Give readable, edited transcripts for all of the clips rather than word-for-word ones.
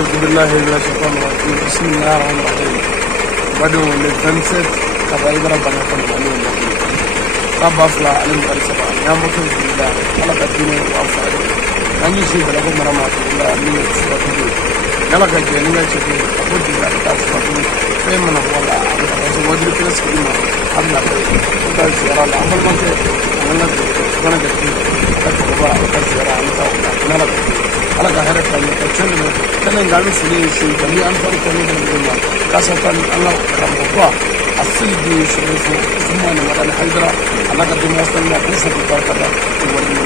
أعوذ بالله من الشيطان الرجيم بسم الله الرحمن الرحيم بدو للفنسة كبايد ربنا كم عليه النبي رب أصلح علم قريسة يا مكتوب بالله على قدينه وأفعال أن يشيد لكم رمات الله أن يسوى يلا كجاني شكل أقول جزء كتاب فيما نقول على وجه كناس كلمة أبلا كتاب سيارة الأمر ما في أنا سبحان جدي كتاب كتاب سيارة أنا تاو نلا على كهرة كلمة كتشلنا كنا نقول سلي شيء جميع أنفر كلمة كلمة كاسة الله كرم الله أصل دي شريفه ثم أنا مثلا حيدرا أنا قد ما أصلنا ليس ببركة ولا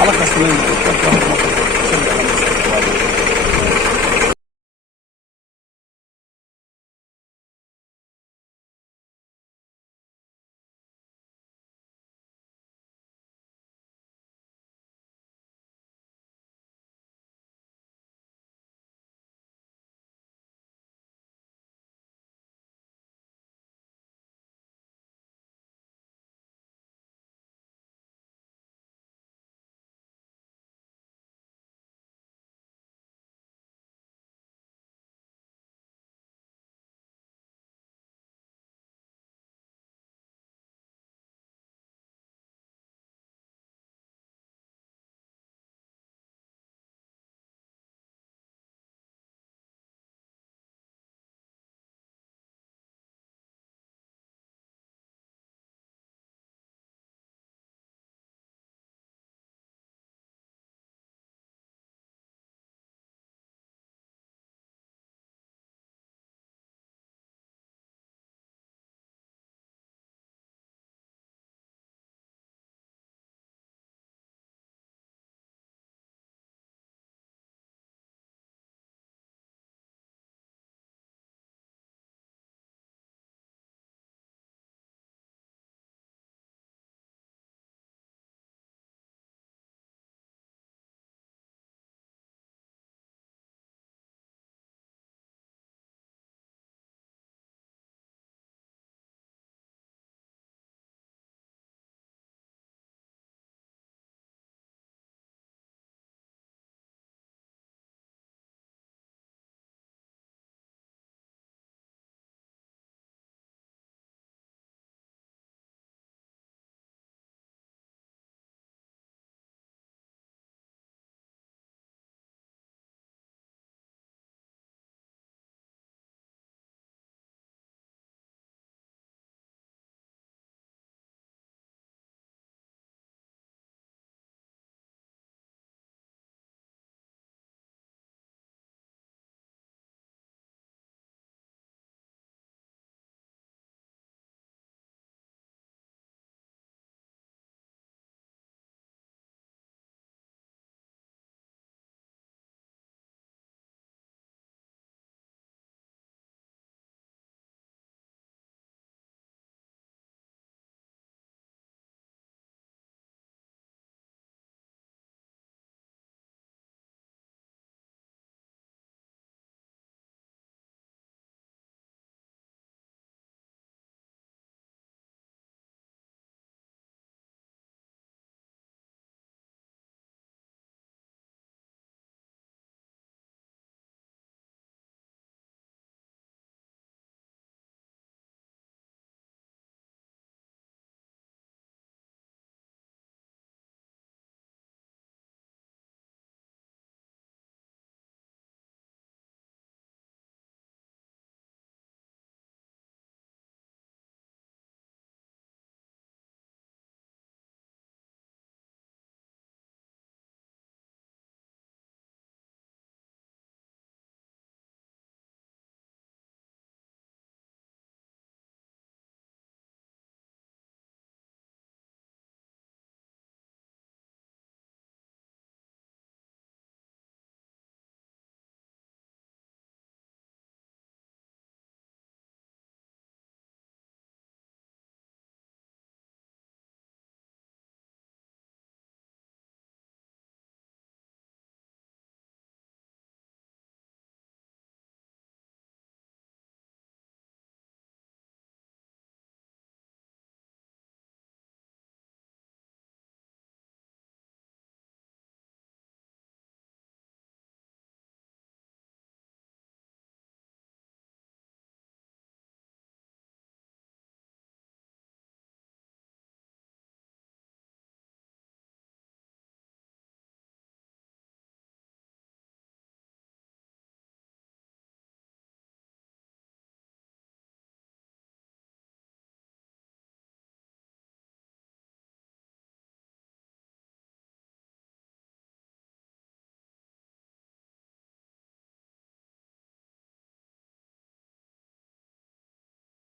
على كسلنا كتاب ما